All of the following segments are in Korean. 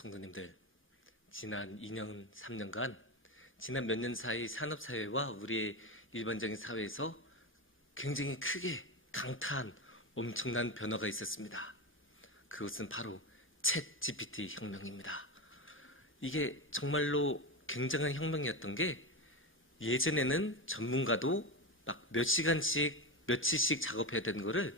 성도님들, 지난 2년, 3년간 지난 몇 년 사이 산업사회와 우리의 일반적인 사회에서 굉장히 크게 강타한 엄청난 변화가 있었습니다. 그것은 바로 챗 GPT 혁명입니다. 이게 정말로 굉장한 혁명이었던 게, 예전에는 전문가도 막 몇 시간씩 며칠씩 작업해야 되는 거를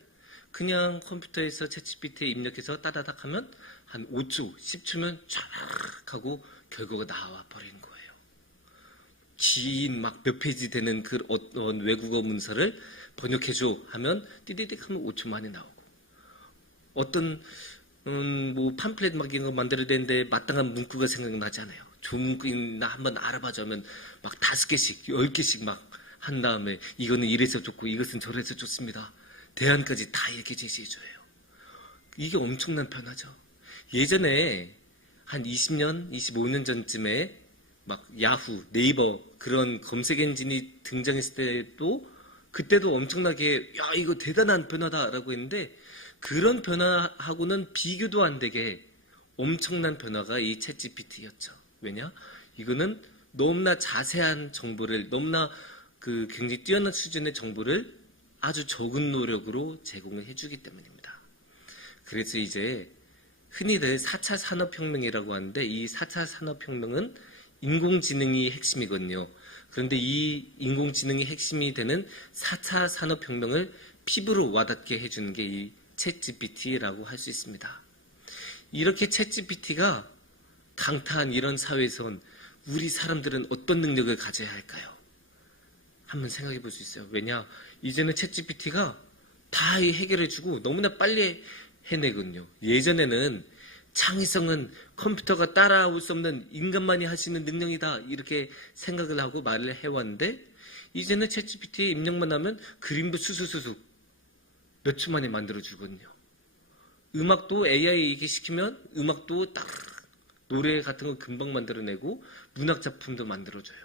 그냥 컴퓨터에서 챗 GPT에 입력해서 따다닥 하면 한 5초, 10초면 쫙 하고 결과가 나와 버리는 거예요. 긴 막 몇 페이지 되는 그 어떤 외국어 문서를 번역해줘 하면 띠디딕 하면 5초 만에 나오고, 어떤 뭐 팜플렛 막 이런 거 만들어야 되는데 마땅한 문구가 생각나잖아요. 좋은 문구나 한번 알아봐주면 막 5개씩 10개씩 막 한 다음에 이거는 이래서 좋고 이것은 저래서 좋습니다. 대안까지 다 이렇게 제시해줘요. 이게 엄청난 변화죠. 예전에 한 20년, 25년 전쯤에 막 야후, 네이버 그런 검색 엔진이 등장했을 때도, 그때도 엄청나게 야 이거 대단한 변화다라고 했는데, 그런 변화하고는 비교도 안 되게 엄청난 변화가 이 챗 GPT였죠. 왜냐? 이거는 너무나 자세한 정보를, 너무나 그 굉장히 뛰어난 수준의 정보를 아주 적은 노력으로 제공을 해주기 때문입니다. 그래서 이제 흔히들 4차 산업혁명이라고 하는데, 이 4차 산업혁명은 인공지능이 핵심이거든요. 그런데 이 인공지능이 핵심이 되는 4차 산업혁명을 피부로 와닿게 해주는 게 이 챗 GPT라고 할 수 있습니다. 이렇게 챗 GPT가 강타한 이런 사회에선 우리 사람들은 어떤 능력을 가져야 할까요? 한번 생각해 볼 수 있어요. 왜냐? 이제는 챗 GPT가 다 해결해주고 너무나 빨리 해내거든요. 예전에는 창의성은 컴퓨터가 따라올 수 없는 인간만이 할 수 있는 능력이다, 이렇게 생각을 하고 말을 해왔는데, 이제는 챗 GPT에 입력만 하면 그림도 수수수수 몇 초 만에 만들어주거든요. 음악도 AI에게 시키면 음악도 딱, 노래 같은 거 금방 만들어내고 문학 작품도 만들어줘요.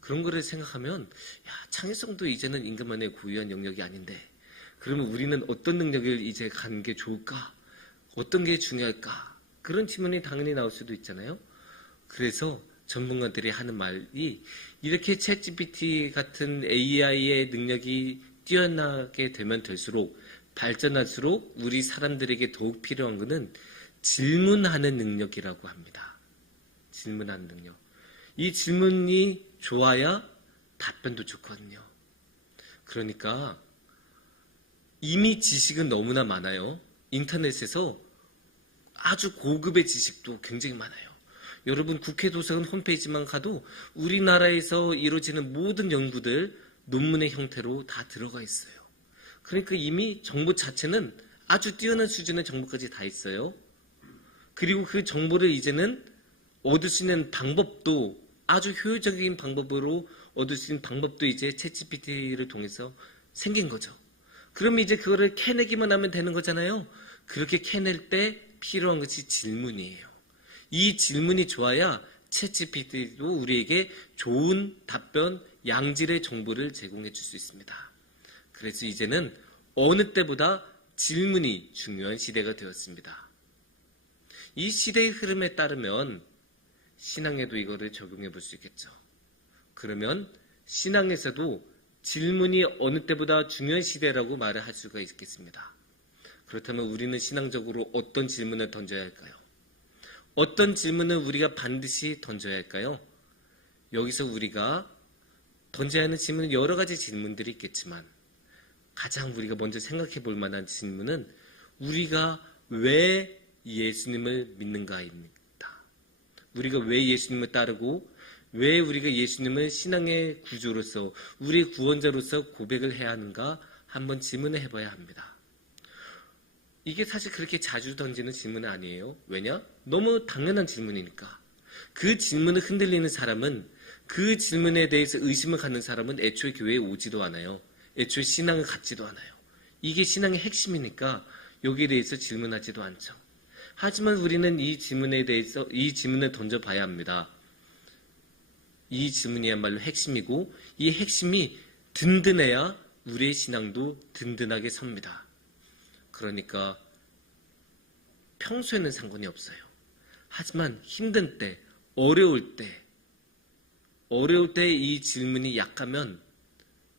그런 거를 생각하면, 야, 창의성도 이제는 인간만의 고유한 영역이 아닌데, 그러면 우리는 어떤 능력을 이제 가는 게 좋을까? 어떤 게 중요할까? 그런 질문이 당연히 나올 수도 있잖아요. 그래서 전문가들이 하는 말이, 이렇게 챗 GPT 같은 AI의 능력이 뛰어나게 되면 될수록, 발전할수록 우리 사람들에게 더욱 필요한 것은 질문하는 능력이라고 합니다. 질문하는 능력. 이 질문이 좋아야 답변도 좋거든요. 그러니까 이미 지식은 너무나 많아요. 인터넷에서 아주 고급의 지식도 굉장히 많아요. 여러분, 국회 도서관 홈페이지만 가도 우리나라에서 이루어지는 모든 연구들 논문의 형태로 다 들어가 있어요. 그러니까 이미 정보 자체는 아주 뛰어난 수준의 정보까지 다 있어요. 그리고 그 정보를 이제는 얻을 수 있는 방법도, 아주 효율적인 방법으로 얻을 수 있는 방법도 이제 챗 GPT를 통해서 생긴 거죠. 그럼 이제 그거를 캐내기만 하면 되는 거잖아요. 그렇게 캐낼 때 필요한 것이 질문이에요. 이 질문이 좋아야 챗 GPT도 우리에게 좋은 답변, 양질의 정보를 제공해 줄 수 있습니다. 그래서 이제는 어느 때보다 질문이 중요한 시대가 되었습니다. 이 시대의 흐름에 따르면 신앙에도 이거를 적용해 볼 수 있겠죠. 그러면 신앙에서도 질문이 어느 때보다 중요한 시대라고 말을 할 수가 있겠습니다. 그렇다면 우리는 신앙적으로 어떤 질문을 던져야 할까요? 어떤 질문을 우리가 반드시 던져야 할까요? 여기서 우리가 던져야 하는 질문은 여러 가지 질문들이 있겠지만, 가장 우리가 먼저 생각해 볼 만한 질문은 우리가 왜 예수님을 믿는가입니다. 우리가 왜 예수님을 따르고, 왜 우리가 예수님을 신앙의 구조로서, 우리의 구원자로서 고백을 해야 하는가 한번 질문을 해봐야 합니다. 이게 사실 그렇게 자주 던지는 질문은 아니에요. 왜냐? 너무 당연한 질문이니까. 그 질문을 흔들리는 사람은, 그 질문에 대해서 의심을 갖는 사람은 애초에 교회에 오지도 않아요. 애초에 신앙을 갖지도 않아요. 이게 신앙의 핵심이니까 여기에 대해서 질문하지도 않죠. 하지만 우리는 이 질문에 대해서, 이 질문을 던져봐야 합니다. 이 질문이야말로 핵심이고, 이 핵심이 든든해야 우리의 신앙도 든든하게 섭니다. 그러니까 평소에는 상관이 없어요. 하지만 힘든 때, 어려울 때 이 질문이 약하면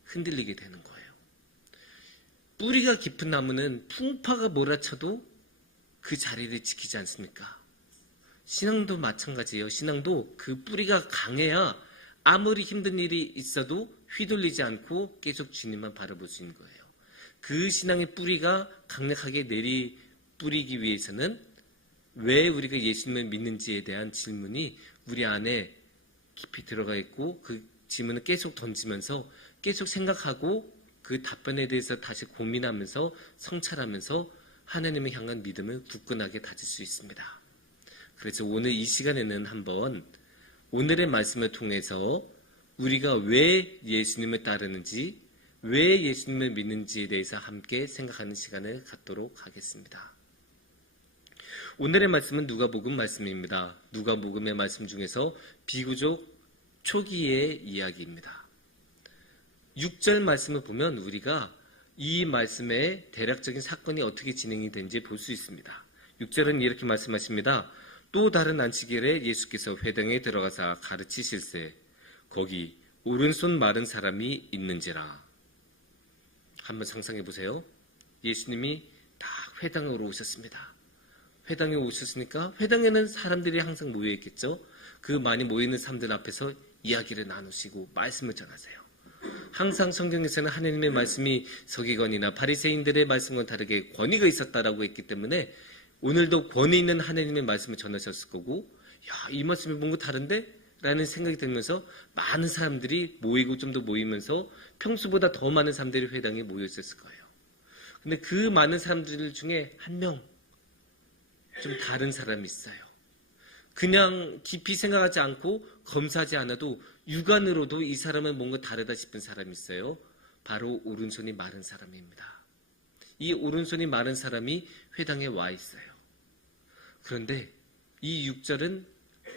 흔들리게 되는 거예요. 뿌리가 깊은 나무는 풍파가 몰아쳐도 그 자리를 지키지 않습니까? 신앙도 마찬가지예요. 신앙도 그 뿌리가 강해야 아무리 힘든 일이 있어도 휘둘리지 않고 계속 주님만 바라볼 수 있는 거예요. 그 신앙의 뿌리가 강력하게 내리 뿌리기 위해서는 왜 우리가 예수님을 믿는지에 대한 질문이 우리 안에 깊이 들어가 있고 그 질문을 계속 던지면서 계속 생각하고 그 답변에 대해서 다시 고민하면서 성찰하면서 하나님을 향한 믿음을 굳건하게 다질 수 있습니다. 그래서 오늘 이 시간에는 한번 오늘의 말씀을 통해서 우리가 왜 예수님을 따르는지, 왜 예수님을 믿는지에 대해서 함께 생각하는 시간을 갖도록 하겠습니다. 오늘의 말씀은 누가복음 말씀입니다. 누가복음의 말씀 중에서 비교적 초기의 이야기입니다. 6절 말씀을 보면 우리가 이 말씀의 대략적인 사건이 어떻게 진행이 되는지 볼 수 있습니다. 6절은 이렇게 말씀하십니다. 또 다른 안식일에 예수께서 회당에 들어가사 가르치실세 거기 오른손 마른 사람이 있는지라. 한번 상상해 보세요. 예수님이 딱 회당으로 오셨습니다. 회당에 오셨으니까 회당에는 사람들이 항상 모여 있겠죠. 그 많이 모여 있는 사람들 앞에서 이야기를 나누시고 말씀을 전하세요. 항상 성경에서는 하나님의 말씀이 서기관이나 바리새인들의 말씀과는 다르게 권위가 있었다라고 했기 때문에 오늘도 권위 있는 하나님의 말씀을 전하셨을 거고, 야, 이 말씀이 뭔가 다른데? 라는 생각이 들면서 많은 사람들이 모이고 좀 더 모이면서 평소보다 더 많은 사람들이 회당에 모였을 거예요. 근데 그 많은 사람들 중에 한 명, 좀 다른 사람이 있어요. 그냥 깊이 생각하지 않고 검사하지 않아도 육안으로도 이 사람은 뭔가 다르다 싶은 사람이 있어요. 바로 오른손이 마른 사람입니다. 이 오른손이 마른 사람이 회당에 와 있어요. 그런데 이 6절은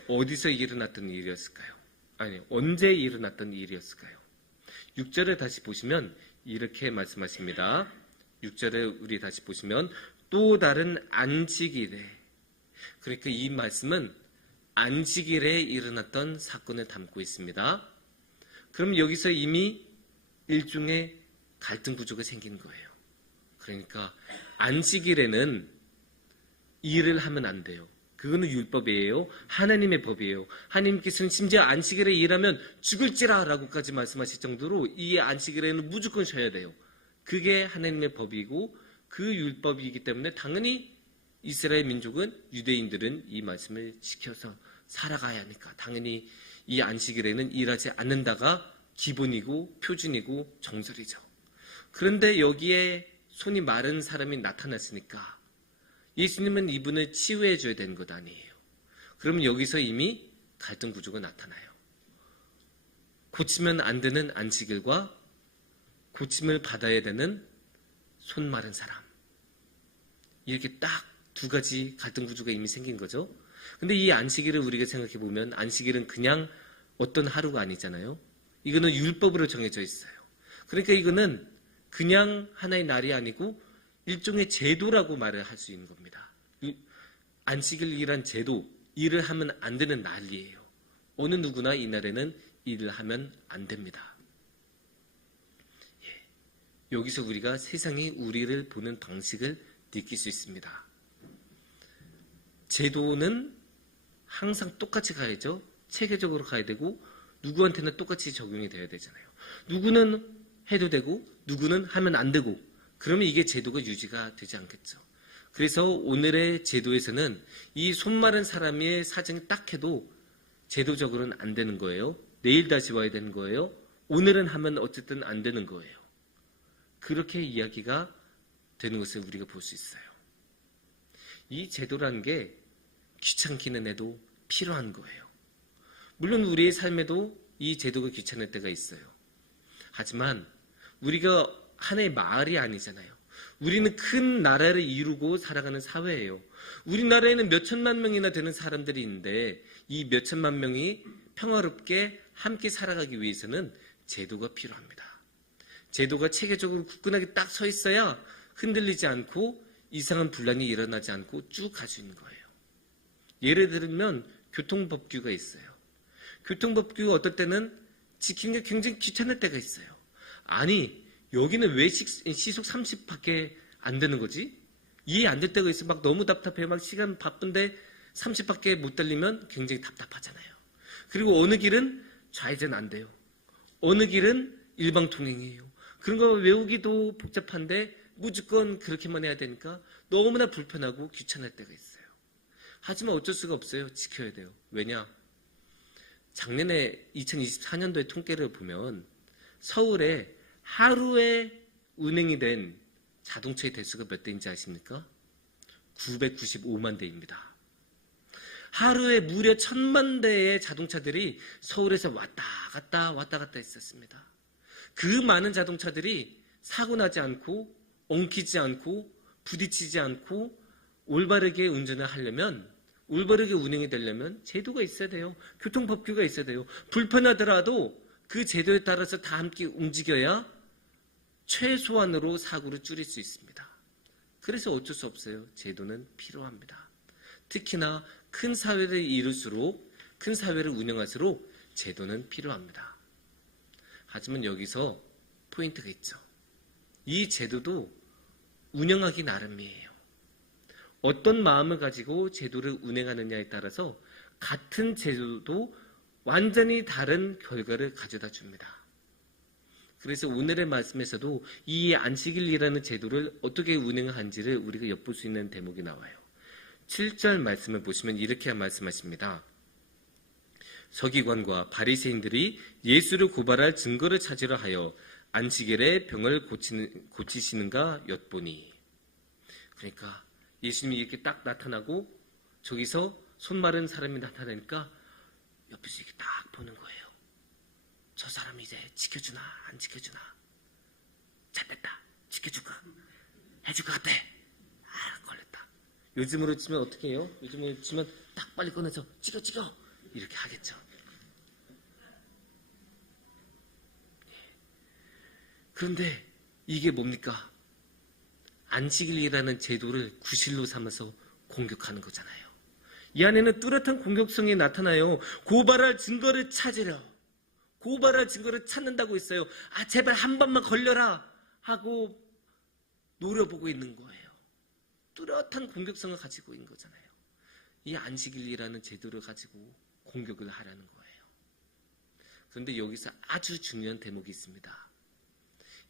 어디서 일어났던 일이었을까요? 아니, 언제 일어났던 일이었을까요? 6절을 다시 보시면 이렇게 말씀하십니다. 6절을 우리 다시 보시면 또 다른 안식일에, 그러니까 이 말씀은 안식일에 일어났던 사건을 담고 있습니다. 그럼 여기서 이미 일종의 갈등 구조가 생긴 거예요. 그러니까 안식일에는 일을 하면 안 돼요. 그거는 율법이에요. 하나님의 법이에요. 하나님께서는 심지어 안식일에 일하면 죽을지라 라고까지 말씀하실 정도로 이 안식일에는 무조건 쉬어야 돼요. 그게 하나님의 법이고 그 율법이기 때문에 당연히 이스라엘 민족은, 유대인들은 이 말씀을 지켜서 살아가야 하니까 당연히 이 안식일에는 일하지 않는다가 기본이고 표준이고 정설이죠. 그런데 여기에 손이 마른 사람이 나타났으니까 예수님은 이분을 치유해 줘야 되는 것 아니에요. 그러면 여기서 이미 갈등 구조가 나타나요. 고치면 안 되는 안식일과 고침을 받아야 되는 손 마른 사람, 이렇게 딱 두 가지 갈등 구조가 이미 생긴 거죠. 근데 이 안식일을 우리가 생각해 보면 안식일은 그냥 어떤 하루가 아니잖아요. 이거는 율법으로 정해져 있어요. 그러니까 이거는 그냥 하나의 날이 아니고 일종의 제도라고 말을 할 수 있는 겁니다. 안식일이란 제도, 일을 하면 안 되는 날이에요. 어느 누구나 이 날에는 일을 하면 안 됩니다. 여기서 우리가 세상이 우리를 보는 방식을 느낄 수 있습니다. 제도는 항상 똑같이 가야죠. 체계적으로 가야 되고 누구한테나 똑같이 적용이 돼야 되잖아요. 누구는 해도 되고 누구는 하면 안 되고, 그러면 이게 제도가 유지가 되지 않겠죠. 그래서 오늘의 제도에서는 이 손 마른 사람의 사정이 딱 해도 제도적으로는 안 되는 거예요. 내일 다시 와야 되는 거예요. 오늘은 하면 어쨌든 안 되는 거예요. 그렇게 이야기가 되는 것을 우리가 볼 수 있어요. 이 제도라는 게 귀찮기는 해도 필요한 거예요. 물론 우리의 삶에도 이 제도가 귀찮을 때가 있어요. 하지만 우리가 하나의 마을이 아니잖아요. 우리는 큰 나라를 이루고 살아가는 사회예요. 우리나라에는 몇 천만 명이나 되는 사람들이 있는데 이 몇 천만 명이 평화롭게 함께 살아가기 위해서는 제도가 필요합니다. 제도가 체계적으로 굳건하게 딱 서 있어야 흔들리지 않고 이상한 분란이 일어나지 않고 쭉 갈 수 있는 거예요. 예를 들면 교통법규가 있어요. 교통법규가 어떨 때는 지키는 게 굉장히 귀찮을 때가 있어요. 아니, 여기는 왜 시속 30밖에 안 되는 거지? 이해 안 될 때가 있어. 막 너무 답답해요. 막 시간 바쁜데 30밖에 못 달리면 굉장히 답답하잖아요. 그리고 어느 길은 좌회전 안 돼요. 어느 길은 일방통행이에요. 그런 거 외우기도 복잡한데 무조건 그렇게만 해야 되니까 너무나 불편하고 귀찮을 때가 있어요. 하지만 어쩔 수가 없어요. 지켜야 돼요. 왜냐? 작년에 2024년도의 통계를 보면 서울에 하루에 운행이 된 자동차의 대수가 몇 대인지 아십니까? 995만 대입니다. 하루에 무려 1000만 대의 자동차들이 서울에서 왔다 갔다 했었습니다. 그 많은 자동차들이 사고 나지 않고 엉키지 않고 부딪히지 않고 올바르게 운전을 하려면, 올바르게 운행이 되려면 제도가 있어야 돼요. 교통법규가 있어야 돼요. 불편하더라도 그 제도에 따라서 다 함께 움직여야 최소한으로 사고를 줄일 수 있습니다. 그래서 어쩔 수 없어요. 제도는 필요합니다. 특히나 큰 사회를 이룰수록, 큰 사회를 운영할수록 제도는 필요합니다. 하지만 여기서 포인트가 있죠. 이 제도도 운영하기 나름이에요. 어떤 마음을 가지고 제도를 운행하느냐에 따라서 같은 제도도 완전히 다른 결과를 가져다 줍니다. 그래서 오늘의 말씀에서도 이 안식일이라는 제도를 어떻게 운행하는지를 우리가 엿볼 수 있는 대목이 나와요. 7절 말씀을 보시면 이렇게 말씀하십니다. 서기관과 바리새인들이 예수를 고발할 증거를 찾으려 하여 안식일에 병을 고치시는가 엿보니. 그러니까 예수님이 이렇게 딱 나타나고 저기서 손 마른 사람이 나타나니까 옆에서 이렇게 딱 보는 거예요. 저 사람이 이제 지켜주나 안 지켜주나. 잘됐다. 지켜줄까? 해줄 것 같아. 아, 걸렸다. 요즘으로 치면 어떻게 해요? 요즘으로 치면 딱 빨리 꺼내서 찍어 이렇게 하겠죠. 그런데 이게 뭡니까? 안식일이라는 제도를 구실로 삼아서 공격하는 거잖아요. 이 안에는 뚜렷한 공격성이 나타나요. 고발할 증거를 찾으려. 고발할 증거를 찾는다고 했어요. 아, 제발 한 번만 걸려라 하고 노려보고 있는 거예요. 뚜렷한 공격성을 가지고 있는 거잖아요. 이 안식일이라는 제도를 가지고 공격을 하라는 거예요. 그런데 여기서 아주 중요한 대목이 있습니다.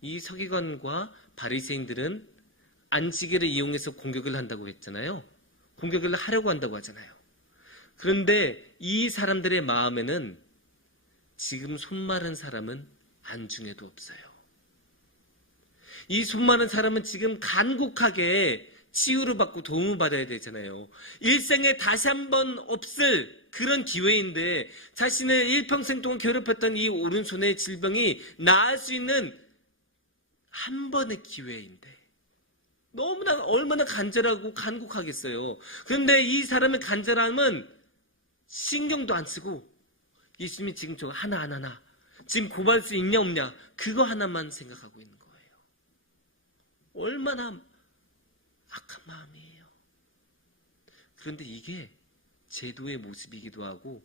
이 서기관과 바리새인들은 안식일을 이용해서 공격을 한다고 했잖아요. 공격을 하려고 한다고 하잖아요. 그런데 이 사람들의 마음에는 지금 손 마른 사람은 안중에도 없어요. 이 손 마른 사람은 지금 간곡하게 치유를 받고 도움을 받아야 되잖아요. 일생에 다시 한번 없을 그런 기회인데 자신을 일평생 동안 괴롭혔던 이 오른손의 질병이 나을 수 있는 한 번의 기회인데 너무나 얼마나 간절하고 간곡하겠어요. 그런데 이 사람의 간절함은 신경도 안 쓰고 예수님이 지금 저거 하나 지금 고발할 수 있냐 없냐 그거 하나만 생각하고 있는 거예요. 얼마나 악한 마음이에요. 그런데 이게 제도의 모습이기도 하고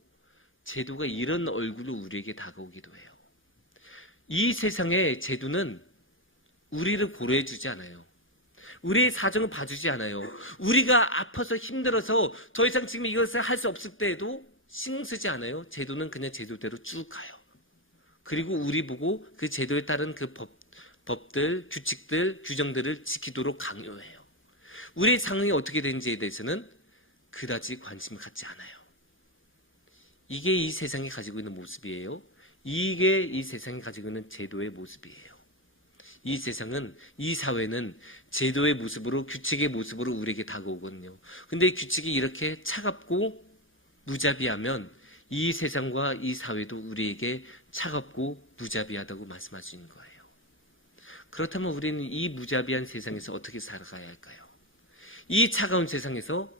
제도가 이런 얼굴로 우리에게 다가오기도 해요. 이 세상의 제도는 우리를 고려해 주지 않아요. 우리의 사정을 봐주지 않아요. 우리가 아파서 힘들어서 더 이상 지금 이것을 할 수 없을 때에도 신경 쓰지 않아요. 제도는 그냥 제도대로 쭉 가요. 그리고 우리 보고 그 제도에 따른 그 법들, 규칙들, 규정들을 지키도록 강요해요. 우리의 상황이 어떻게 되는지에 대해서는 그다지 관심을 갖지 않아요. 이게 이 세상이 가지고 있는 모습이에요. 이게 이 세상이 가지고 있는 제도의 모습이에요. 이 세상은, 이 사회는 제도의 모습으로, 규칙의 모습으로 우리에게 다가오거든요. 근데 이 규칙이 이렇게 차갑고 무자비하면 이 세상과 이 사회도 우리에게 차갑고 무자비하다고 말씀할 수 있는 거예요. 그렇다면 우리는 이 무자비한 세상에서 어떻게 살아가야 할까요? 이 차가운 세상에서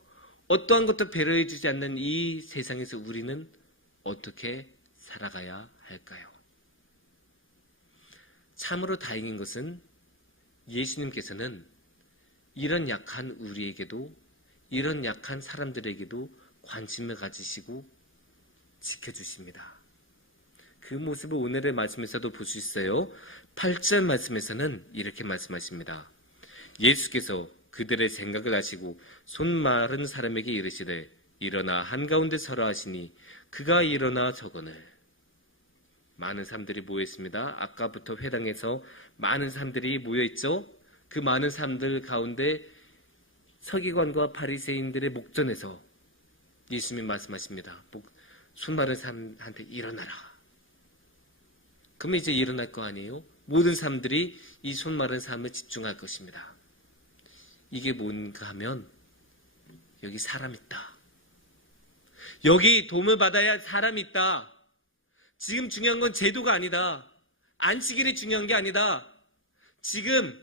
어떠한 것도 배려해주지 않는 이 세상에서 우리는 어떻게 살아가야 할까요? 참으로 다행인 것은 예수님께서는 이런 약한 우리에게도, 이런 약한 사람들에게도 관심을 가지시고 지켜주십니다. 그 모습을 오늘의 말씀에서도 볼 수 있어요. 8절 말씀에서는 이렇게 말씀하십니다. 예수께서 그들의 생각을 아시고 손 마른 사람에게 이르시되 일어나 한가운데 서라 하시니 그가 일어나 저거늘. 많은 사람들이 모여있습니다. 아까부터 회당에서 많은 사람들이 모여있죠. 그 많은 사람들 가운데 서기관과 바리새인들의 목전에서 예수님이 말씀하십니다. 손 마른 사람한테 일어나라. 그러면 이제 일어날 거 아니에요? 모든 사람들이 이 손 마른 사람을 집중할 것입니다. 이게 뭔가 하면 여기 사람 있다. 여기 도움을 받아야 할 사람이 있다. 지금 중요한 건 제도가 아니다. 안식일이 중요한 게 아니다. 지금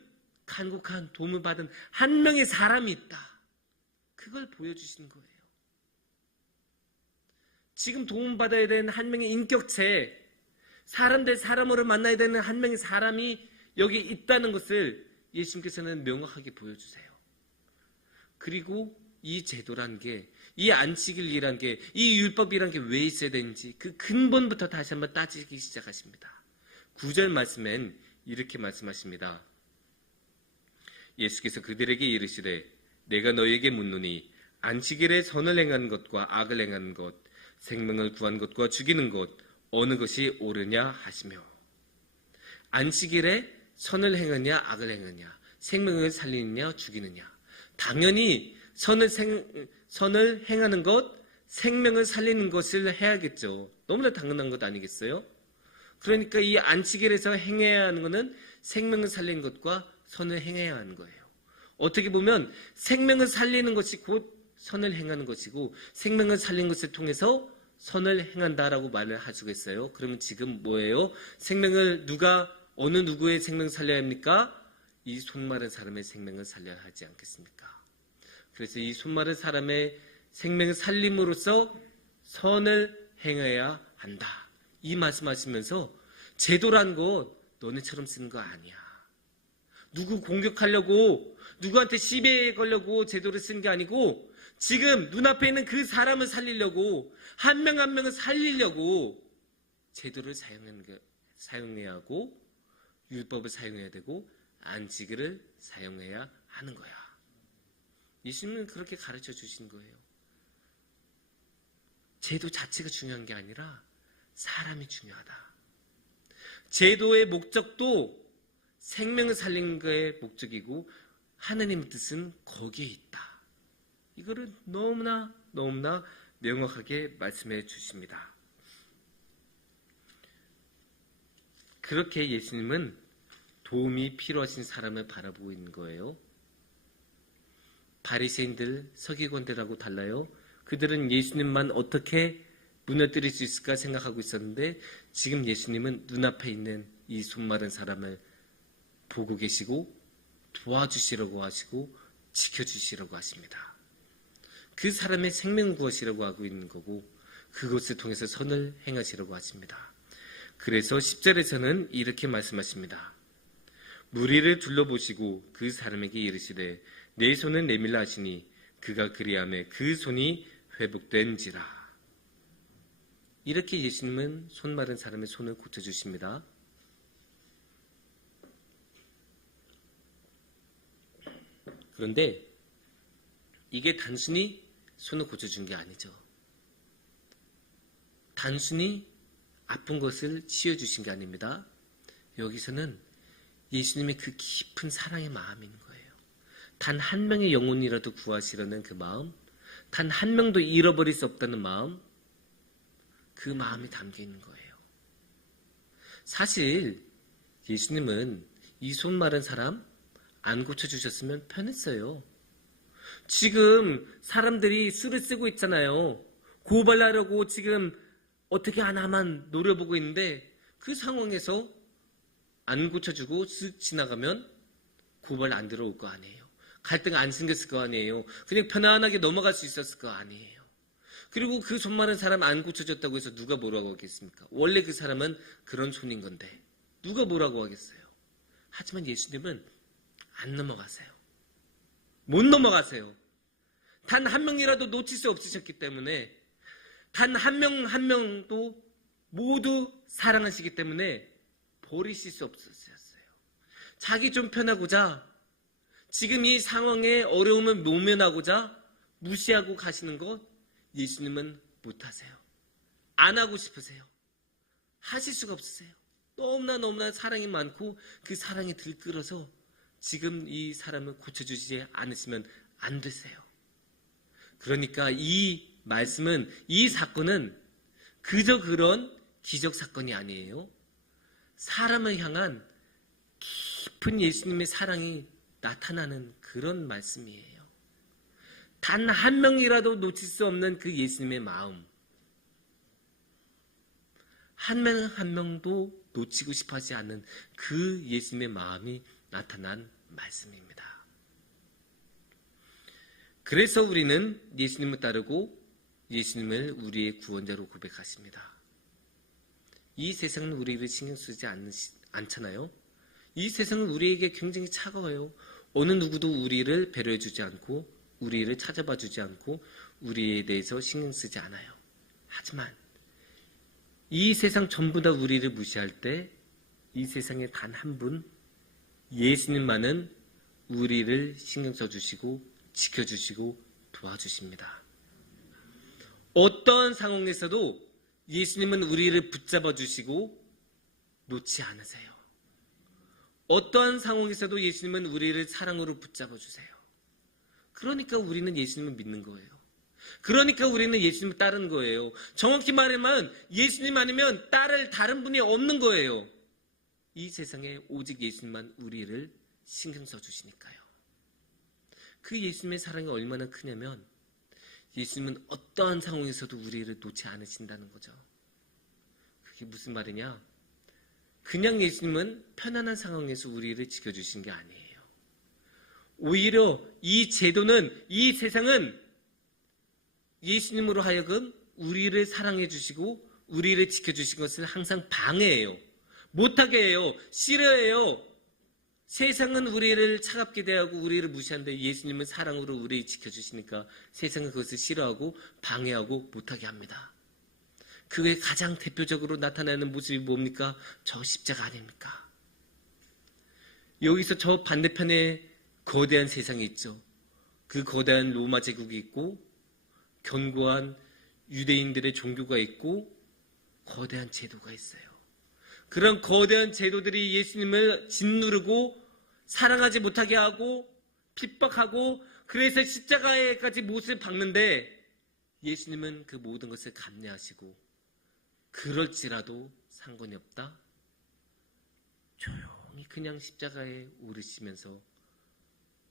간곡한 도움을 받은 한 명의 사람이 있다. 그걸 보여주시는 거예요. 지금 도움받아야 되는 한 명의 인격체, 사람 대 사람으로 만나야 되는 한 명의 사람이 여기 있다는 것을 예수님께서는 명확하게 보여주세요. 그리고 이 제도란 게, 이 안식일이란 게, 이 율법이란 게 왜 있어야 되는지 그 근본부터 다시 한번 따지기 시작하십니다. 9절 말씀엔 이렇게 말씀하십니다. 예수께서 그들에게 이르시되 내가 너희에게 묻노니 안식일에 선을 행하는 것과 악을 행하는 것, 생명을 구한 것과 죽이는 것 어느 것이 옳으냐 하시며, 안식일에 선을 행하냐 악을 행하냐, 생명을 살리느냐 죽이느냐. 당연히 선을 행하는 것, 생명을 살리는 것을 해야겠죠. 너무나 당연한 것 아니겠어요? 그러니까 이 안식일에서 행해야 하는 것은 생명을 살리는 것과 선을 행해야 하는 거예요. 어떻게 보면 생명을 살리는 것이 곧 선을 행하는 것이고, 생명을 살리는 것을 통해서 선을 행한다라고 말을 하시겠어요? 그러면 지금 뭐예요? 생명을 어느 누구의 생명을 살려야 합니까? 이 손 마른 사람의 생명을 살려야 하지 않겠습니까? 그래서 이 손 마른 사람의 생명을 살림으로써 선을 행해야 한다. 이 말씀하시면서 제도란 것 너네처럼 쓰는 거 아니야. 누구 공격하려고, 누구한테 시비에 걸려고 제도를 쓴 게 아니고, 지금 눈앞에 있는 그 사람을 살리려고, 한 명 한 명을 살리려고 제도를 사용해야 하고, 율법을 사용해야 되고, 안식일을 사용해야 하는 거야. 예수님은 그렇게 가르쳐 주신 거예요. 제도 자체가 중요한 게 아니라 사람이 중요하다. 제도의 목적도 생명을 살리는 것의 목적이고, 하나님의 뜻은 거기에 있다. 이거를 너무나 명확하게 말씀해 주십니다. 그렇게 예수님은 도움이 필요하신 사람을 바라보고 있는 거예요. 바리새인들, 서기관들하고 달라요. 그들은 예수님만 어떻게 무너뜨릴 수 있을까 생각하고 있었는데, 지금 예수님은 눈앞에 있는 이 손 마른 사람을 보고 계시고 도와주시려고 하시고 지켜주시려고 하십니다. 그 사람의 생명을 구하시려고 하고 있는 거고, 그것을 통해서 선을 행하시려고 하십니다. 그래서 10절에서는 이렇게 말씀하십니다. 무리를 둘러보시고 그 사람에게 이르시되 내 손을 내밀라 하시니 그가 그리하매 그 손이 회복된지라. 이렇게 예수님은 손 마른 사람의 손을 고쳐주십니다. 그런데 이게 단순히 손을 고쳐준 게 아니죠. 단순히 아픈 것을 치유해주신 게 아닙니다. 여기서는 예수님의 그 깊은 사랑의 마음이 있는 거예요. 단 한 명의 영혼이라도 구하시려는 그 마음, 단 한 명도 잃어버릴 수 없다는 마음, 그 마음이 담겨 있는 거예요. 사실 예수님은 이 손 마른 사람 안 고쳐주셨으면 편했어요. 지금 사람들이 수를 쓰고 있잖아요. 고발하려고 지금 어떻게 하나만 노려보고 있는데, 그 상황에서 안 고쳐주고 쓱 지나가면 고발 안 들어올 거 아니에요. 갈등 안 생겼을 거 아니에요. 그냥 편안하게 넘어갈 수 있었을 거 아니에요. 그리고 그 손 마른 사람 안 고쳐줬다고 해서 누가 뭐라고 하겠습니까? 원래 그 사람은 그런 손인 건데 누가 뭐라고 하겠어요? 하지만 예수님은 안 넘어가세요. 못 넘어가세요. 단 한 명이라도 놓칠 수 없으셨기 때문에 단 한 명 한 명도 모두 사랑하시기 때문에 버리실 수 없으셨어요. 자기 좀 편하고자 지금 이 상황에 어려움을 모면하고자 무시하고 가시는 것 예수님은 못하세요. 안 하고 싶으세요. 하실 수가 없으세요. 너무나 사랑이 많고 그 사랑이 들끓어서 지금 이 사람을 고쳐주지 않으시면 안 되세요. 그러니까 이 말씀은, 이 사건은 그저 그런 기적 사건이 아니에요. 사람을 향한 깊은 예수님의 사랑이 나타나는 그런 말씀이에요. 단 한 명이라도 놓칠 수 없는 그 예수님의 마음, 한 명 한 명도 놓치고 싶어 하지 않는 그 예수님의 마음이 나타난 말씀입니다. 그래서 우리는 예수님을 따르고 예수님을 우리의 구원자로 고백하십니다. 이 세상은 우리를 신경 쓰지 않잖아요. 이 세상은 우리에게 굉장히 차가워요. 어느 누구도 우리를 배려해주지 않고 우리를 찾아봐주지 않고 우리에 대해서 신경 쓰지 않아요. 하지만 이 세상 전부 다 우리를 무시할 때 이 세상에 단 한 분, 예수님만은 우리를 신경 써주시고 지켜주시고 도와주십니다. 어떠한 상황에서도 예수님은 우리를 붙잡아 주시고 놓지 않으세요. 어떠한 상황에서도 예수님은 우리를 사랑으로 붙잡아 주세요. 그러니까 우리는 예수님을 믿는 거예요. 그러니까 우리는 예수님을 따르는 거예요. 정확히 말하면 예수님 아니면 따를 다른 분이 없는 거예요. 이 세상에 오직 예수님만 우리를 신경 써주시니까요. 그 예수님의 사랑이 얼마나 크냐면 예수님은 어떠한 상황에서도 우리를 놓지 않으신다는 거죠. 그게 무슨 말이냐? 그냥 예수님은 편안한 상황에서 우리를 지켜주신 게 아니에요. 오히려 이 제도는, 이 세상은 예수님으로 하여금 우리를 사랑해 주시고 우리를 지켜주신 것을 항상 방해해요. 못하게 해요. 싫어해요. 세상은 우리를 차갑게 대하고 우리를 무시하는데 예수님은 사랑으로 우리를 지켜주시니까 세상은 그것을 싫어하고 방해하고 못하게 합니다. 그게 가장 대표적으로 나타나는 모습이 뭡니까? 저 십자가 아닙니까? 여기서 저 반대편에 거대한 세상이 있죠. 그 거대한 로마 제국이 있고 견고한 유대인들의 종교가 있고 거대한 제도가 있어요. 그런 거대한 제도들이 예수님을 짓누르고 사랑하지 못하게 하고 핍박하고 그래서 십자가에까지 못을 박는데 예수님은 그 모든 것을 감내하시고 그럴지라도 상관이 없다. 조용히 그냥 십자가에 오르시면서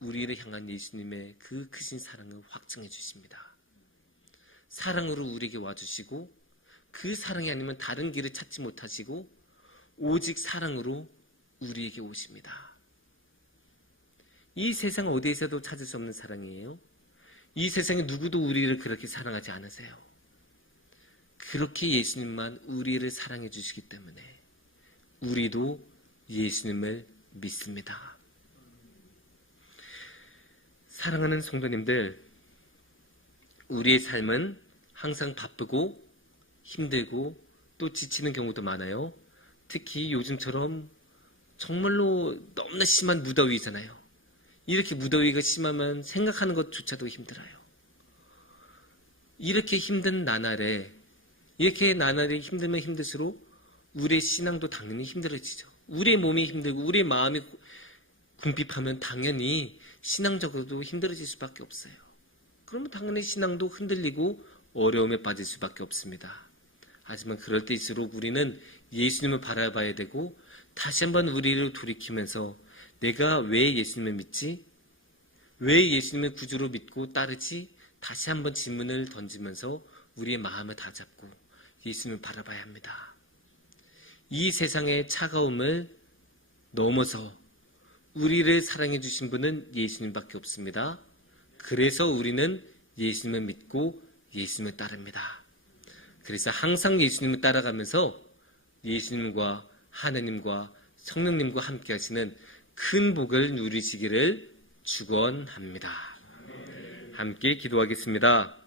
우리를 향한 예수님의 그 크신 사랑을 확증해 주십니다. 사랑으로 우리에게 와주시고 그 사랑이 아니면 다른 길을 찾지 못하시고 오직 사랑으로 우리에게 오십니다. 이 세상 어디에서도 찾을 수 없는 사랑이에요. 이 세상에 누구도 우리를 그렇게 사랑하지 않으세요. 그렇게 예수님만 우리를 사랑해 주시기 때문에 우리도 예수님을 믿습니다. 사랑하는 성도님들, 우리의 삶은 항상 바쁘고 힘들고 또 지치는 경우도 많아요. 특히 요즘처럼 정말로 너무나 심한 무더위잖아요. 이렇게 무더위가 심하면 생각하는 것조차도 힘들어요. 이렇게 힘든 나날에, 이렇게 나날이 힘들면 힘들수록 우리의 신앙도 당연히 힘들어지죠. 우리의 몸이 힘들고 우리의 마음이 궁핍하면 당연히 신앙적으로도 힘들어질 수밖에 없어요. 그러면 당연히 신앙도 흔들리고 어려움에 빠질 수밖에 없습니다. 하지만 그럴 때일수록 우리는 예수님을 바라봐야 되고 다시 한번 우리를 돌이키면서 내가 왜 예수님을 믿지? 왜 예수님을 구주로 믿고 따르지? 다시 한번 질문을 던지면서 우리의 마음을 다잡고 예수님을 바라봐야 합니다. 이 세상의 차가움을 넘어서 우리를 사랑해 주신 분은 예수님밖에 없습니다. 그래서 우리는 예수님을 믿고 예수님을 따릅니다. 그래서 항상 예수님을 따라가면서 예수님과 하나님과 성령님과 함께 하시는 큰 복을 누리시기를 축원합니다. 함께 기도하겠습니다.